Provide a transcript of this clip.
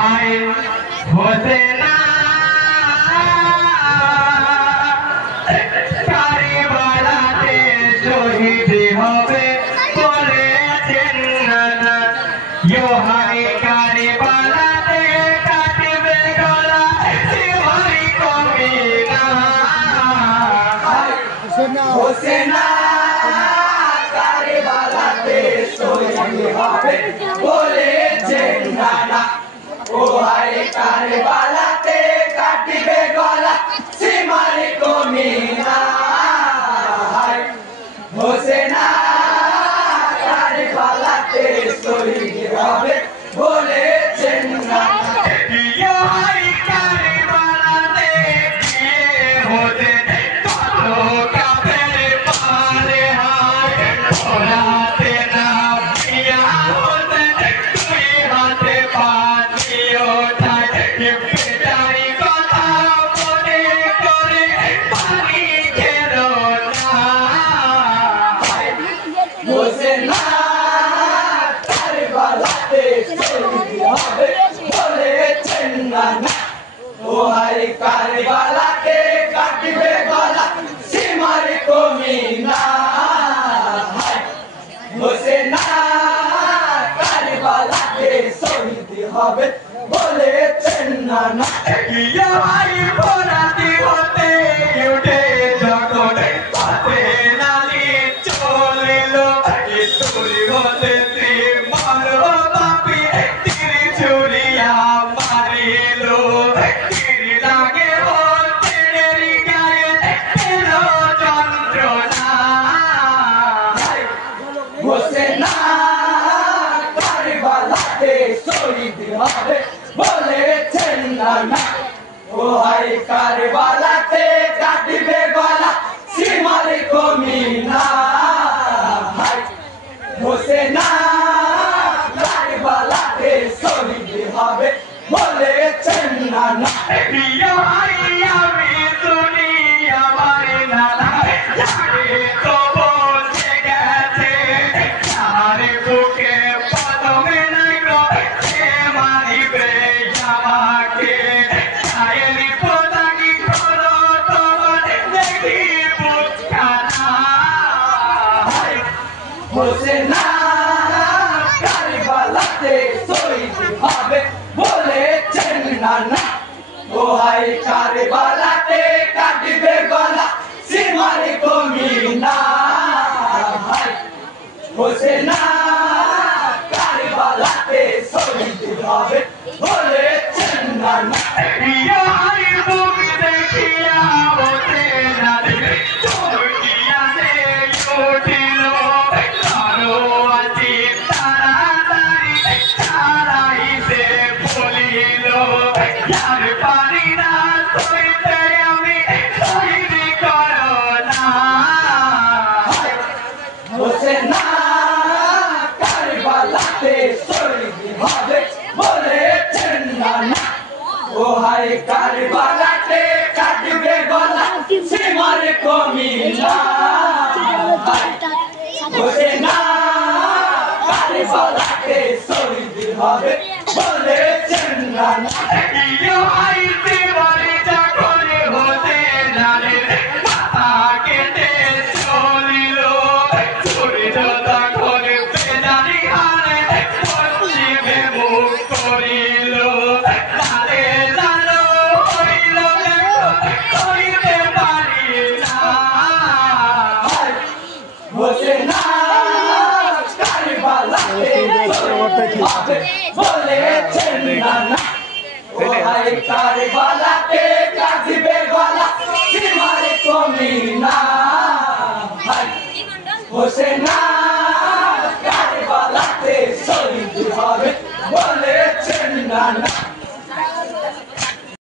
হায় হোসেনা কারবালাতে শহীদ হবে বলেছেন নানা হায় কারবালাতে কাটবে গলা সিমারি কমে না হোসেনা কারবালাতে শহীদ হবে বলেছেন নানা ও হায় কারবালাতে কাটবে গলা সিমারি কমে না হোসেনা কারবালাতে শহীদ হবে বলেছেন নানা হোসেনা কারবালাতে শহীদ হবে বলেছেন নানা ও হায় কারবালাতে কাটবে গলা সিমার কমে না হোসেনা কারবালাতে শহীদ হবে বলেছেন নানা হোসেনা কারবালাতে শহীদ হবে বলেছেন নানা ও হায় কারবালাতে কাটবে গলা সিমার কমে না হোসেনা কারবালাতে শহীদ হবে বলেছেন নানা হোসেনা কারবালাতে শহীদ হবে বলেছেন নানা ও হায় কারবালাতে কাটবে গলা সিমার কমে না হোসেনা কারবালাতে শহীদ হবে বলেছেন নানা হোসেনা কারবালাতে শহীদ হবে বলেছেন নানা ও হায় কারবালাতে কাটবে গলা সিমার কমে না হোসেনা কারবালাতে শহীদ হবে বলেছেন নানা হোসেনা কারবালাতে শহীদ হবে বলেছেন নানা ও হায় কারবালাতে কাটবে গলা সিমার কমে না হোসেনা কারবালাতে শহীদ হবে বলেছেন নানা।